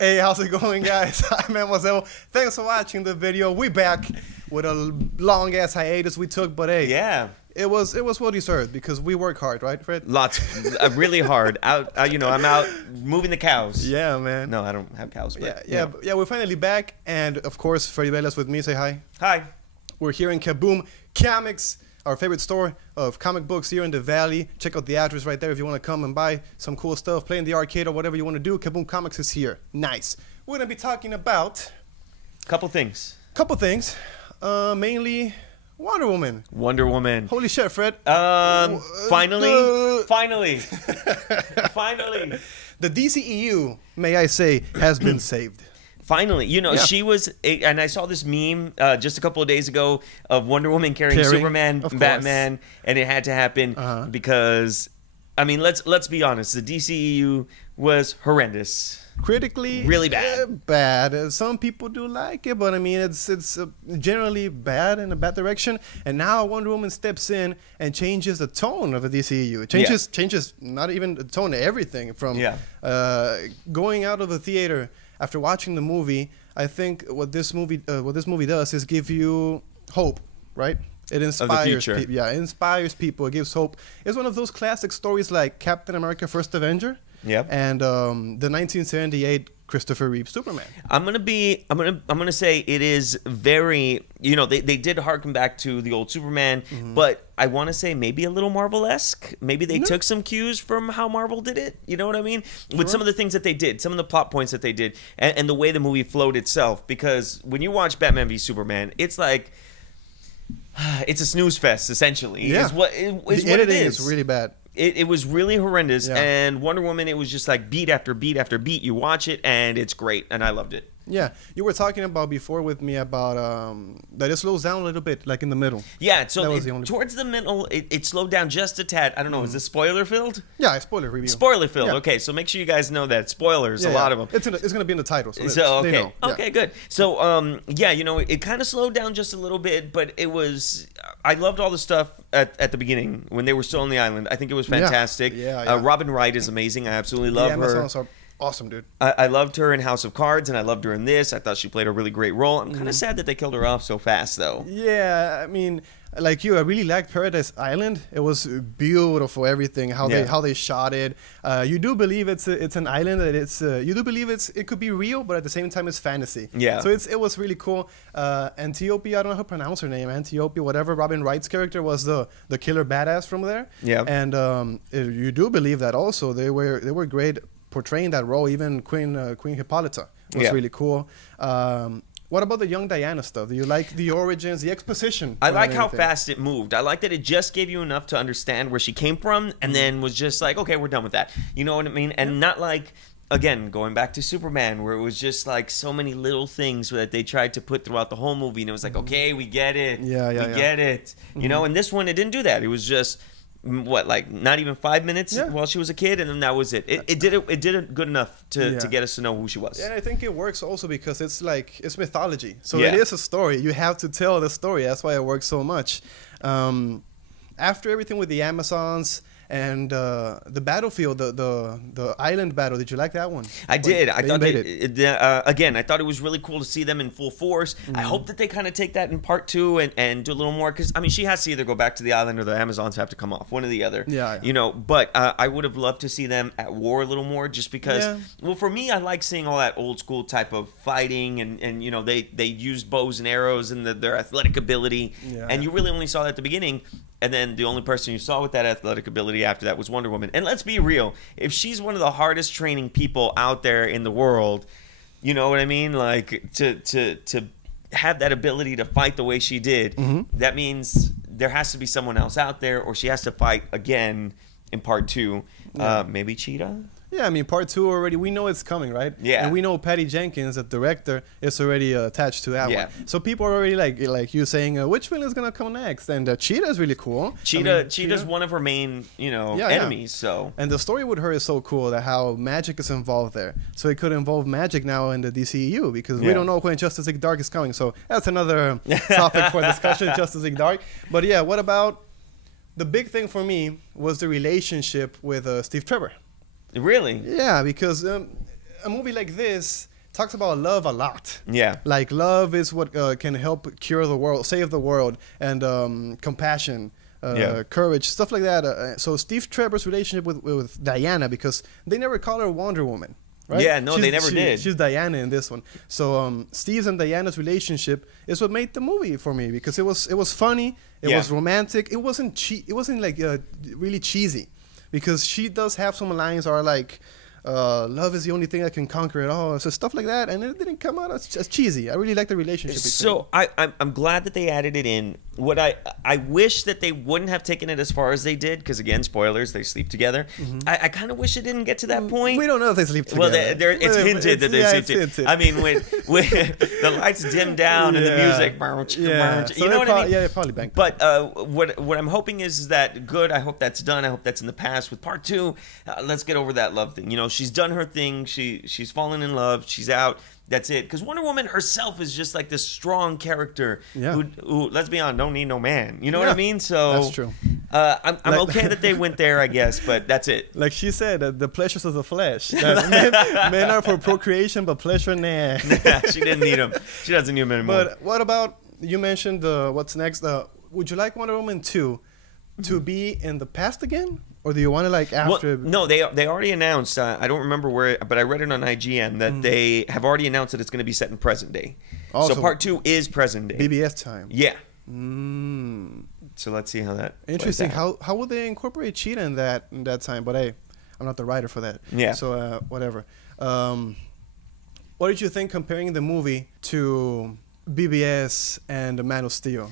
Hey, how's it going, guys? I'm Mademoiselle. Thanks for watching the video. We back with a long ass hiatus we took, but hey, yeah, it was well deserved because we work hard, right, Fred? lots, really hard. Out, you know, I'm out moving the cows. Yeah, man. No, I don't have cows. But, yeah. We're finally back, and of course, Freddy Vela's with me. Say hi. Hi. We're here in Kaboom Comics, our favorite store of comic books here in the Valley. Check out the address right there if you want to come and buy some cool stuff, play in the arcade or whatever you want to do. Kaboom Comics is here. Nice. We're going to be talking about Couple things. Mainly Wonder Woman. Wonder Woman. Holy shit, Fred. Finally. Finally. The DCEU, may I say, has been saved. Finally, you know, she was, and I saw this meme just a couple of days ago of Wonder Woman carrying Superman, Batman, and it had to happen because, I mean, let's be honest, the DCEU was horrendous. Critically, really bad. Bad. Some people do like it, but I mean, it's generally bad in a bad direction. And now Wonder Woman steps in and changes the tone of the DCEU. It changes not even the tone of everything from going out of the theater. After watching the movie, I think what this movie does is give you hope, right? It inspires people. Yeah, it inspires people. It gives hope. It's one of those classic stories like Captain America: First Avenger. Yep. And the 1978 Christopher Reeve Superman. I'm gonna say it is very, you know, they did harken back to the old Superman, but I want to say maybe a little Marvel-esque. Maybe they took some cues from how Marvel did it. You know what I mean? With some of the things that they did, some of the plot points that they did, and the way the movie flowed itself. Because when you watch Batman v Superman, it's like it's a snooze fest essentially. Yeah, is what it is. Is really bad. It was really horrendous, and Wonder Woman, it was just like beat after beat after beat. You watch it, and it's great, and I loved it. Yeah, you were talking about before with me about that it slows down a little bit, like in the middle. Yeah, so towards the middle, it slowed down just a tad. I don't know, is this spoiler filled? Yeah, spoiler review. Spoiler filled. Okay, so make sure you guys know that spoilers, a lot of them. It's going to be in the title. So okay, okay, good. So yeah, you know, it kind of slowed down just a little bit, but it was. I loved all the stuff at the beginning when they were still on the island. I think it was fantastic. Robin Wright is amazing. I absolutely love her. Awesome, dude. I loved her in House of Cards, and I loved her in this. I thought she played a really great role. I'm kind of sad that they killed her off so fast, though. Yeah, I mean, like you, I really liked Paradise Island. It was beautiful, everything, how they shot it. You do believe it's an island that you do believe it could be real, but at the same time it's fantasy. Yeah. So it was really cool. Antiope, I don't know how to pronounce her name. Antiope, whatever. Robin Wright's character was the killer badass from there. Yeah. And you do believe that also. They were great portraying that role. Even Queen Hippolyta was really cool. What about the young Diana stuff? Do you like the origins, the exposition? I like how fast it moved. I like that it just gave you enough to understand where she came from, and then was just like, okay, we're done with that. You know what I mean? And not like, again, going back to Superman, where it was just like so many little things that they tried to put throughout the whole movie, and it was like, okay, we get it. We get it. You know, and this one, it didn't do that. It was just, what, like not even 5 minutes while she was a kid, and then that was it. It did it good enough to get us to know who she was. Yeah, and I think it works also because it's mythology. So it is a story. You have to tell the story. That's why it works so much. After everything with the Amazons and the battlefield, the island battle, did you like that one? I did. I thought again, I thought it was really cool to see them in full force. I hope that they kind of take that in part 2 and do a little more, because I mean, she has to either go back to the island or the Amazons have to come off, one or the other. You know, but I would have loved to see them at war a little more, just because. Well, for me, I like seeing all that old school type of fighting, and you know, they used bows and arrows and their athletic ability, and you really only saw that at the beginning. And then the only person you saw with that athletic ability after that was Wonder Woman. And let's be real, if she's one of the hardest training people out there in the world, you know what I mean? Like, to have that ability to fight the way she did, that means there has to be someone else out there, or she has to fight again in part 2. Maybe Cheetah? Yeah, I mean, part 2 already, we know it's coming, right? Yeah. And we know Patty Jenkins, the director, is already attached to that one. So people are already like you saying, which villain is going to come next? And Cheetah is really cool. Cheetah's one of her main, you know, enemies. So. And the story with her is so cool, that how magic is involved there. So it could involve magic now in the DCEU, because we don't know when Justice League Dark is coming. So that's another topic for discussion, Justice League Dark. But yeah, what about the big thing for me was the relationship with Steve Trevor. Really? Yeah, because a movie like this talks about love a lot. Yeah. Like love is what can help cure the world, save the world, and compassion, courage, stuff like that. So Steve Trevor's relationship with Diana, because they never call her Wonder Woman. Right? Yeah, no, they never did. She's Diana in this one. So Steve's and Diana's relationship is what made the movie for me, because it was funny, it was romantic, it wasn't like really cheesy, because she does have some lines that are like, love is the only thing that can conquer it all. So stuff like that, and it didn't come out as cheesy. I really like the relationship. So I'm glad that they added it in. What I wish that they wouldn't have taken it as far as they did, because again, spoilers, they sleep together. I kind of wish it didn't get to that point. We don't know if they sleep together. Well, it's hinted that they sleep together. I mean, when the lights dim down and the music, you know what I mean? Yeah, probably bang. But what I'm hoping is that good. I hope that's done. I hope that's in the past. With part 2, let's get over that love thing. You know, she's done her thing. She's fallen in love. She's out. That's it. Because Wonder Woman herself is just like this strong character who, let's be honest, don't need no man. You know what I mean? So that's true. I'm okay that they went there, I guess, but that's it. Like she said, the pleasures of the flesh. Men are for procreation, but pleasure, nah. She didn't need them. She doesn't need them anymore. But what about, you mentioned what's next? Would you like Wonder Woman 2 to be in the past again? Or do you want to like after? Well, no, they already announced. I don't remember where, but I read it on IGN that they have already announced that it's going to be set in present day. So part 2 is present day. BBS time. Yeah. So let's see how that. Interesting. How would they incorporate Cheetah in that time? But hey, I'm not the writer for that. Yeah. So whatever. What did you think comparing the movie to BBS and The Man of Steel?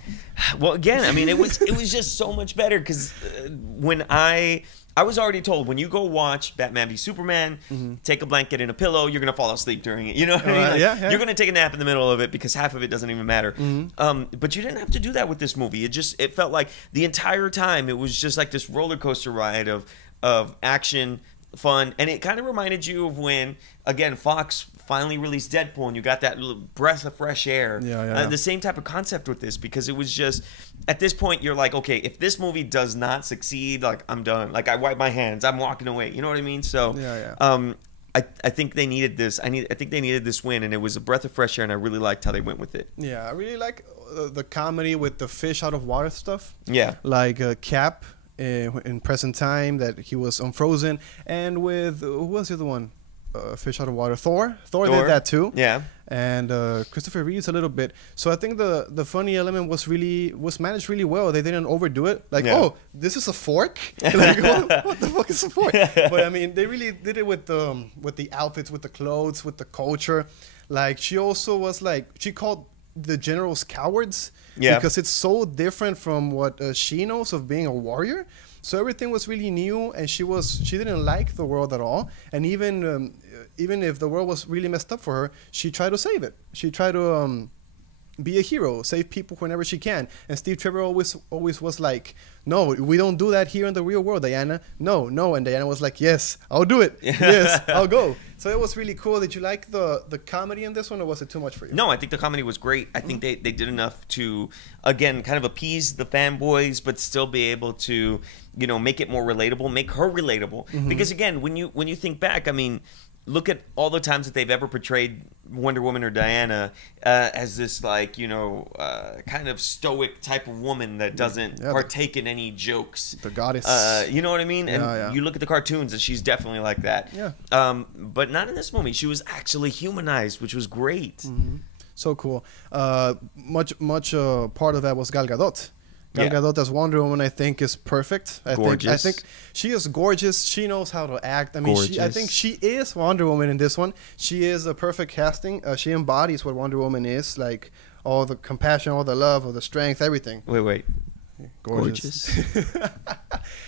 Well, again, I mean, it was just so much better, because when I was already told, when you go watch Batman v Superman, take a blanket and a pillow, you're gonna fall asleep during it. You know what I mean? Like, you're gonna take a nap in the middle of it, because half of it doesn't even matter. But you didn't have to do that with this movie. It felt like the entire time it was just like this roller coaster ride of action, fun, and it kind of reminded you of when, again, Fox finally released Deadpool, and you got that little breath of fresh air. The same type of concept with this, because it was just, at this point, you're like, okay, if this movie does not succeed, like, I'm done. Like, I wipe my hands. I'm walking away. You know what I mean? So, I think they needed this. I think they needed this win, and it was a breath of fresh air, and I really liked how they went with it. Yeah, I really like the comedy with the fish out of water stuff. Yeah. Like Cap in present time, that he was unfrozen, and with, who was the other one? Fish out of water. Thor did that too. Yeah. And Christopher Reeves a little bit. So I think the funny element was managed really well. They didn't overdo it. Like, oh, this is a fork? Like, what the fuck is a fork? But I mean, they really did it with the outfits, with the clothes, with the culture. Like, she also was like, she called the generals cowards. Because it's so different from what she knows of being a warrior. So everything was really new, and she didn't like the world at all. And even if the world was really messed up for her, she tried to save it. She tried to be a hero, save people whenever she can. And Steve Trevor always was like, no, we don't do that here in the real world, Diana. No. And Diana was like, yes, I'll do it. Yes, I'll go. So it was really cool. Did you like the comedy in this one, or was it too much for you? No, I think the comedy was great. I think they did enough to, again, kind of appease the fanboys, but still be able to, you know, make it more relatable, make her relatable. Because again, when you think back, I mean, look at all the times that they've ever portrayed Wonder Woman or Diana as this, like, you know, kind of stoic type of woman that doesn't partake in any jokes. The goddess. You know what I mean? And you look at the cartoons, and she's definitely like that. Yeah. But not in this movie. She was actually humanized, which was great. So cool. Much part of that was Gal Gadot. Gal Gadot as Wonder Woman, I think, is perfect. I think she is gorgeous. She knows how to act. I mean, I think she is Wonder Woman in this one. She is a perfect casting. She embodies what Wonder Woman is, like all the compassion, all the love, all the strength, everything. Wait. Gorgeous.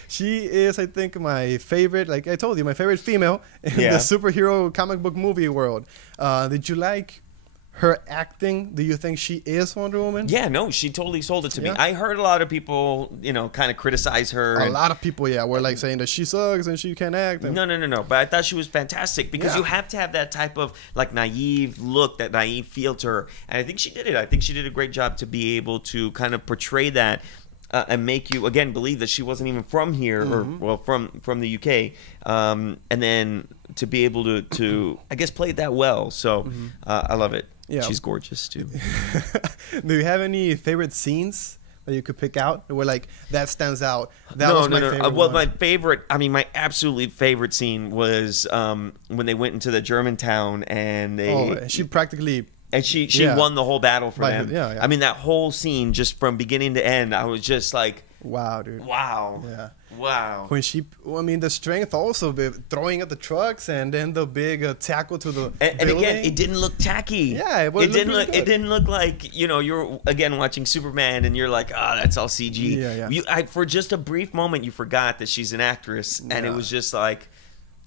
She is, I think, my favorite, like I told you, my favorite female in the superhero comic book movie world. Did you like her acting? Do you think she is Wonder Woman? Yeah, no, she totally sold it to me. I heard a lot of people, you know, kind of criticize her. A lot of people, were like saying that she sucks and she can't act. No. But I thought she was fantastic, because you have to have that type of like naive look, that naive feel to her. And I think she did it. I think she did a great job to be able to kind of portray that. and make you again believe that she wasn't even from here, or well, from the UK, and then to be able to I guess play it that well. So I love it. Yeah. She's gorgeous too. Do you have any favorite scenes that you could pick out where like that stands out? That was my favorite well, one. my favorite, I mean, my absolutely favorite scene was when they went into the German town and they. She practically. And she won the whole battle for them. Yeah. I mean, that whole scene, just from beginning to end, I was just like, wow, dude. Wow. Yeah. Wow. When I mean, the strength also, throwing at the trucks, and then the big tackle to the and again, it didn't look tacky. Yeah, it didn't look like, you know, you're again watching Superman and you're like, that's all CG. Yeah. For just a brief moment, you forgot that she's an actress, and it was just like,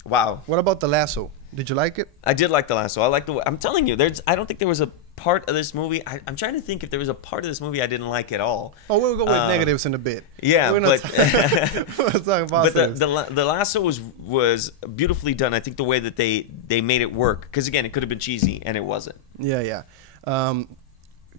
wow. What about the lasso? Did you like it? I did like the lasso. I like I'm telling you, I don't think there was a part of this movie. I'm trying to think if there was a part of this movie I didn't like at all. Oh, we'll go with negatives in a bit. Yeah, we'll talk but the lasso was beautifully done. I think the way that they made it work, because again, it could have been cheesy, and it wasn't. Yeah.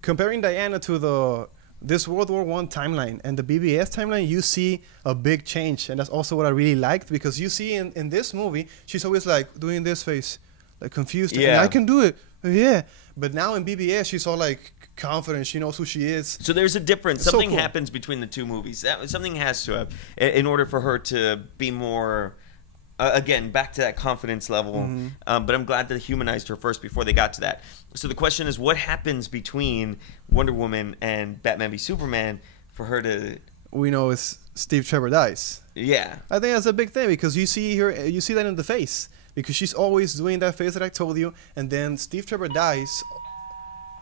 Comparing Diana to this World War I timeline and the BBS timeline, you see a big change, and that's also what I really liked, because you see in this movie, she's always like doing this face, like confused. Yeah, I can do it. Yeah, but now in BBS, she's all like confident. She knows who she is. So there's a difference. Something happens between the two movies. Something has to have in order for her to be more. Again, back to that confidence level. But I'm glad that they humanized her first before they got to that. So the question is, what happens between Wonder Woman and Batman v Superman for her to... We know it's Steve Trevor dies. Yeah. I think that's a big thing, because you see that in the face. Because she's always doing that face that I told you. And then Steve Trevor dies.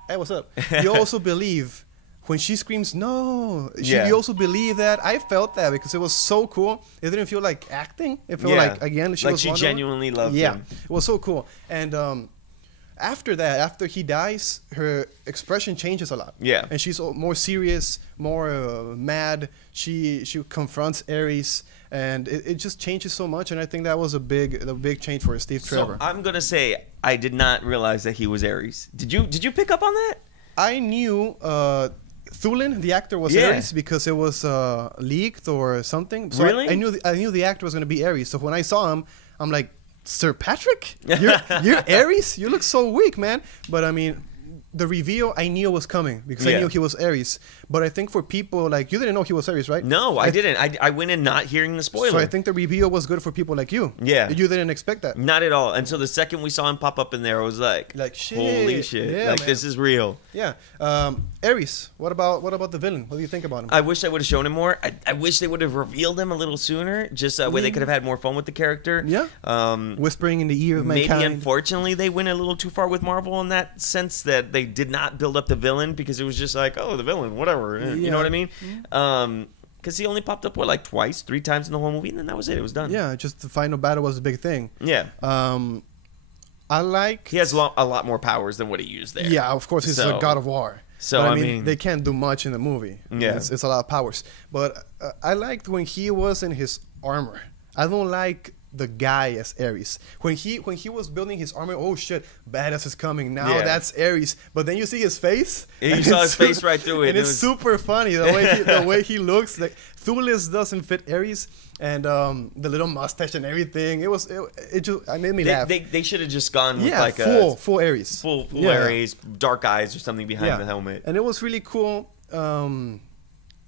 Hey, what's up? You also believe... When she screams, no, you also believe that. I felt that because it was so cool. It didn't feel like acting. It felt like, again, she genuinely loved him. It was so cool. And after that, after he dies, her expression changes a lot. Yeah. And she's more serious, more mad. She confronts Ares. And it just changes so much. And I think that was a big change for Steve Trevor. So I'm going to say I did not realize that he was Ares. Did you pick up on that? I knew... Thulin, the actor, was Ares because it was leaked or something. So really? I knew the actor was going to be Ares. So when I saw him, I'm like, Sir Patrick? You're Ares? You look so weak, man. But I mean, the reveal, I knew was coming because I knew he was Ares. But I think for people like you didn't know he was Ares, right? No, I didn't. I went in not hearing the spoiler. So I think the reveal was good for people like you. Yeah. You didn't expect that. Not at all. And so the second we saw him pop up in there, I was like shit. Holy shit. Yeah, like, man. This is real. Yeah. Ares, what about the villain? What do you think about him? I wish I would have shown him more. I wish they would have revealed him a little sooner, just where they could have had more fun with the character. Yeah. Whispering in the ear of mankind. Maybe, unfortunately, they went a little too far with Marvel in that sense, that they did not build up the villain, because it was just like, oh, the villain, whatever. You know what I mean? Because he only popped up, like twice, 3 times in the whole movie, and then that was it. It was done. Yeah, just the final battle was a big thing. Yeah. I like... He has a lot more powers than what he used there. Yeah, of course, he's a god of war. So, but, I mean, they can't do much in the movie. Yeah. It's a lot of powers. But I liked when he was in his armor. I don't like the guy as Ares. When he was building his armor, oh shit, badass is coming. Now that's Ares. But then you see his face. Yeah, you saw his face right through it. And it's super funny, the way he looks. Like Thulis doesn't fit Ares. And the little mustache and everything. It made me laugh. They should have just gone with like full Ares. Full Ares, dark eyes or something behind the helmet. And it was really cool.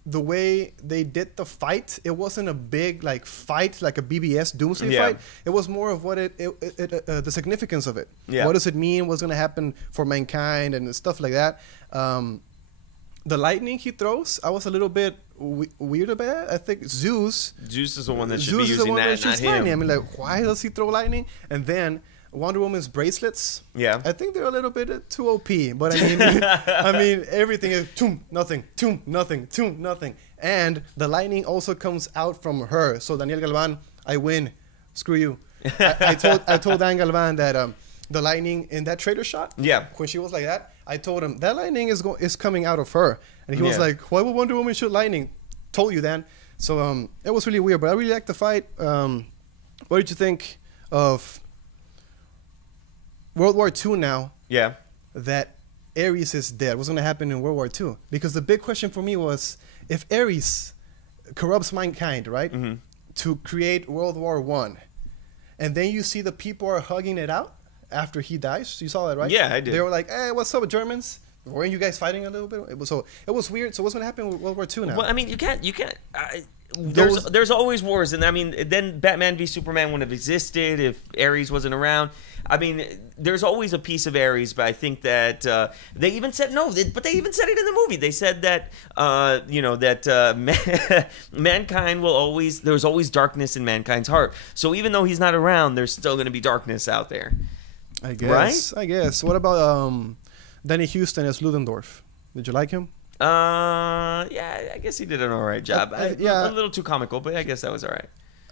The way they did the fight, it wasn't a big fight like a BBS Doomsday fight. It was more of what the significance of it. Yeah. What does it mean? What's going to happen for mankind and stuff like that. The lightning he throws, I was a little bit weird about that. I think Zeus is the one that should be using that, not him. I mean, like, why does he throw lightning? And then Wonder Woman's bracelets. Yeah, I think they're a little bit too OP. But I mean, everything is toom, nothing, toom, nothing, toom, nothing. And the lightning also comes out from her. So Daniel Galvan, I win. Screw you. I told Dan Galvan that the lightning in that trailer shot. Yeah. When she was like that, I told him that lightning is coming out of her, and he was like, "Why would Wonder Woman shoot lightning?" Told you, Dan. So it was really weird, but I really liked the fight. What did you think of World War II now? Yeah. That Ares is dead. What's going to happen in World War II? Because the big question for me was, if Ares corrupts mankind, right, to create World War I, and then you see the people are hugging it out after he dies. You saw that, right? Yeah, I did. They were like, "Hey, what's up, Germans? Weren't you guys fighting a little bit?" It was weird. So what's going to happen with World War II now? Well, I mean, you can't. There's always wars, and I mean, then Batman v Superman wouldn't have existed if Ares wasn't around. I mean, there's always a piece of Ares, but I think that they even said but they even said it in the movie. They said that mankind will always. There's always darkness in mankind's heart. So even though he's not around, there's still going to be darkness out there. I guess. Right? I guess. What about Danny Houston as Ludendorff? Did you like him? Yeah, I guess he did an all right job. A little too comical, but I guess that was all right.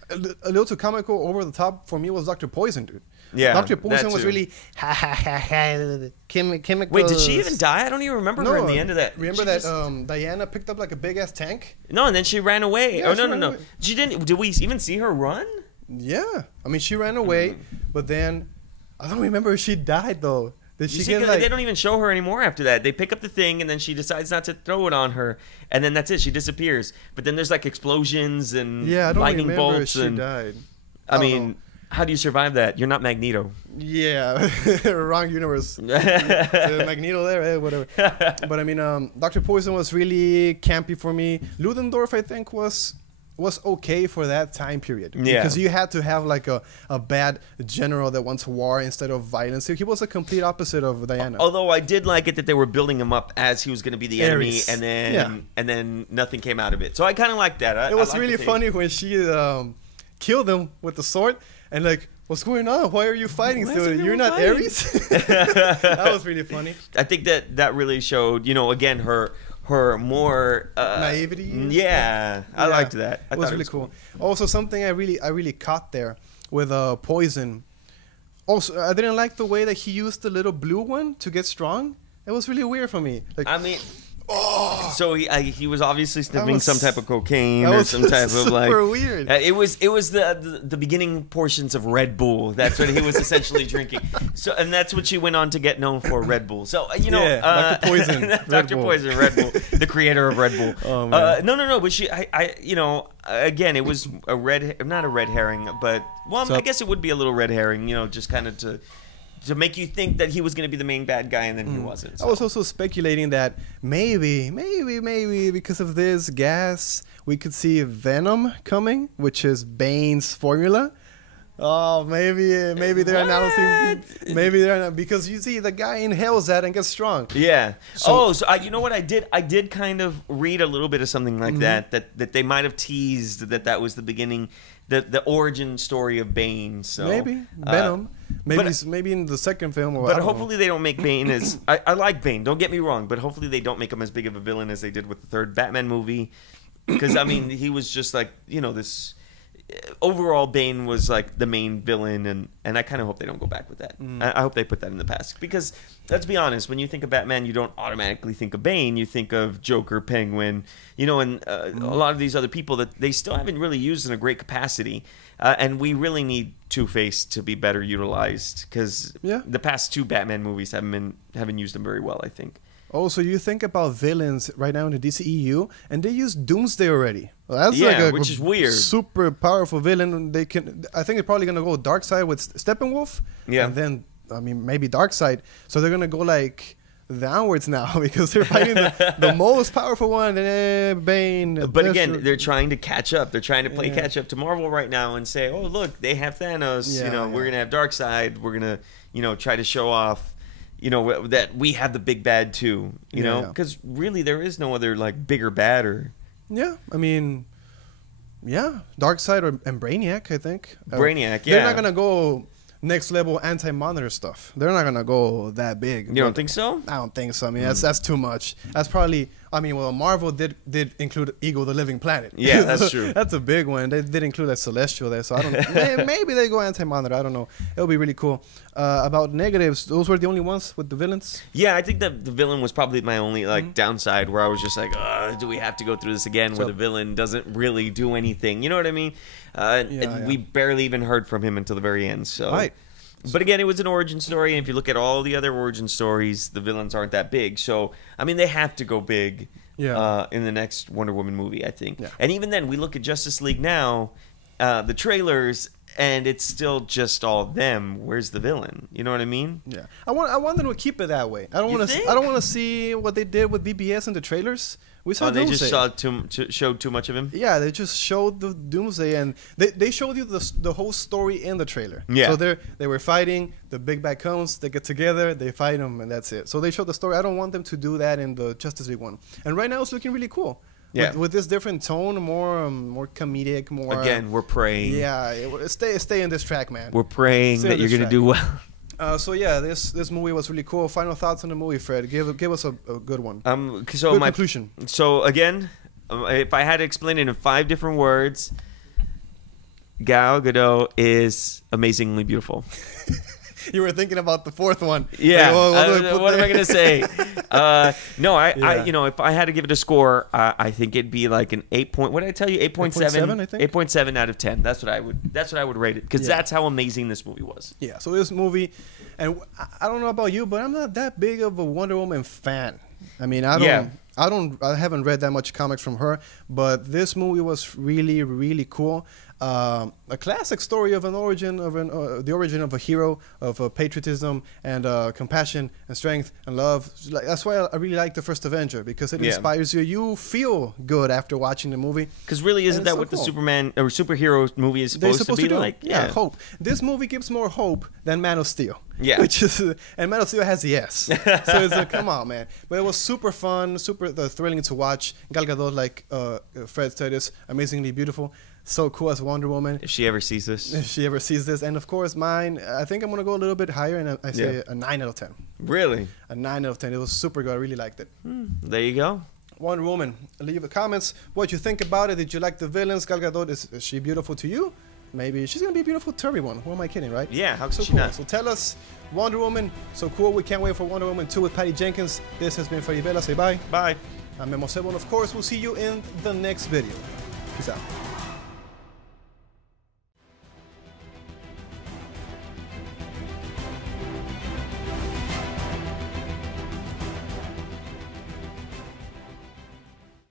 A little too comical, over the top for me was Dr. Poison, dude. Yeah, Dr. Poison was really chemicals. Wait, did she even die? I don't even remember her in the end of that. Remember that Diana picked up like a big ass tank? No, and then she ran away. Yeah, no. She didn't. Did we even see her run? Yeah, I mean she ran away, but then I don't remember if she died though. Did she get they don't even show her anymore after that. They pick up the thing and then she decides not to throw it on her, and then that's it. She disappears. But then there's like explosions and lightning bolts. She died. I mean, how do you survive that? You're not Magneto. Yeah, wrong universe. Magneto there, whatever. But I mean, Dr. Poison was really campy for me. Ludendorff, I think, was okay for that time period. Yeah. Because you had to have like a bad general that wants war instead of violence. He was a complete opposite of Diana. Although I did like it that they were building him up as he was going to be the enemy, and then nothing came out of it. So I kind of liked that. It was really funny when she killed him with the sword and like, what's going on? Why are you fighting still? You're not Ares? That was really funny. I think that really showed, again, her more naivety. Yeah, I liked that. It was really cool. Also, something I really caught there with Poison. Also, I didn't like the way that he used the little blue one to get strong. It was really weird for me. Like, I mean, so he was obviously sniffing some type of cocaine or some type of like. Super weird. It was the beginning portions of Red Bull. That's what he was essentially drinking. So, and that's what she went on to get known for, Red Bull. So Dr. Poison, Dr. Poison, Red Bull, the creator of Red Bull. Oh, man. No. But again, it was not a red herring, but I guess it would be a little red herring. Just kind of to make you think that he was going to be the main bad guy, and then he wasn't. So. I was also speculating that maybe because of this gas, we could see Venom coming, which is Bane's formula. Oh, maybe they're announcing. Maybe they're not, because you see the guy inhales that and gets strong. Yeah. So you know what I did? I did kind of read a little bit of something like that they might have teased that was the beginning, the origin story of Bane. So maybe Venom. Maybe in the second film. But hopefully they don't make Bane as... I like Bane, don't get me wrong, but hopefully they don't make him as big of a villain as they did with the third Batman movie. Because, I mean, he was just like, this... Overall, Bane was like the main villain, and I kind of hope they don't go back with that. I hope they put that in the past. Because, let's be honest, when you think of Batman, you don't automatically think of Bane. You think of Joker, Penguin, and a lot of these other people that they still haven't really used in a great capacity. And we really need Two-Face to be better utilized, because the past two Batman movies haven't used him very well, I think. Oh, so you think about villains right now in the DCEU, and they use Doomsday already. Well, that's which is weird. Super powerful villain. I think they're probably gonna go Darkseid with Steppenwolf. Yeah. And then maybe Darkseid. So they're gonna go like downwards now because they're fighting the most powerful one, Bane. But again, they're trying to catch up. They're trying to play catch up to Marvel right now and say, oh look, they have Thanos. We're gonna have Darkseid. We're gonna try to show off. That we have the big bad too, because really there is no other like bigger bad or. Yeah, I mean, Darkseid and Brainiac, I think. Brainiac, They're not gonna go next level anti-monitor stuff. They're not gonna go that big. You don't think so? I don't think so. I mean, that's too much. That's probably. I mean, well, Marvel did include Ego the Living Planet. Yeah, that's true. That's a big one. They did include a Celestial there, so I don't. Maybe they go anti-monitor. I don't know. It'll be really cool. About negatives, those were the only ones with the villains. Yeah, I think that the villain was probably my only downside, where I was just like, do we have to go through this again? Where the villain doesn't really do anything. You know what I mean? And we barely even heard from him until the very end. So. Right. But again, it was an origin story, and if you look at all the other origin stories, the villains aren't that big. So, I mean, they have to go big in the next Wonder Woman movie, I think. Yeah. And even then, we look at Justice League now, the trailers, and it's still just all them. Where's the villain? You know what I mean? Yeah. I want them to keep it that way. I don't want to see what they did with BBS in the trailers. We saw they Doomsday. just showed too much of him? Yeah, they just showed the Doomsday, and they showed you the whole story in the trailer. Yeah. So they were fighting, the big bad comes, they get together, they fight them, and that's it. So they showed the story. I don't want them to do that in the Justice League one. And right now it's looking really cool. Yeah. With this different tone, more comedic, more... Again, we're praying. Yeah, stay in this track, man. We're praying that you're going to do well. So yeah, this movie was really cool. Final thoughts on the movie, Fred? Give us a good one. So good conclusion. So again, if I had to explain it in 5 different words, Gal Gadot is amazingly beautiful. You were thinking about the 4th one. Yeah. Like, what am I gonna say? No, if I had to give it a score, I think it'd be like an 8 point. What did I tell you? 8.7. I think 8.7 out of 10. That's what I would rate it, because that's how amazing this movie was. Yeah. So this movie, and I don't know about you, but I'm not that big of a Wonder Woman fan. I mean, I haven't read that much comics from her, but this movie was really, really cool. A classic story of the origin of a hero, of patriotism and compassion and strength and love. That's why I really like the first Avenger, because it inspires you. You feel good after watching the movie. Because really, isn't that what the Superman or superhero movie is supposed to be like? Yeah, hope. This movie gives more hope than Man of Steel. Yeah, and Man of Steel has the S. So it's like, come on, man. But it was super fun, super thrilling to watch. Gal Gadot, like Fred said, is amazingly beautiful. So cool as Wonder Woman. If she ever sees this. If she ever sees this. And of course, mine, I think I'm going to go a little bit higher, and I say a 9 out of 10. Really? A 9 out of 10. It was super good. I really liked it. There you go. Wonder Woman. Leave the comments what you think about it. Did you like the villains? Gal Gadot, is she beautiful to you? Maybe she's going to be beautiful to everyone. Who am I kidding, right? Yeah, how could she cool. not? So tell us, Wonder Woman, so cool. We can't wait for Wonder Woman 2 with Patty Jenkins. This has been Freddy Vela. Say bye. Bye. I'm Memo Sebo, and of course, we'll see you in the next video. Peace out.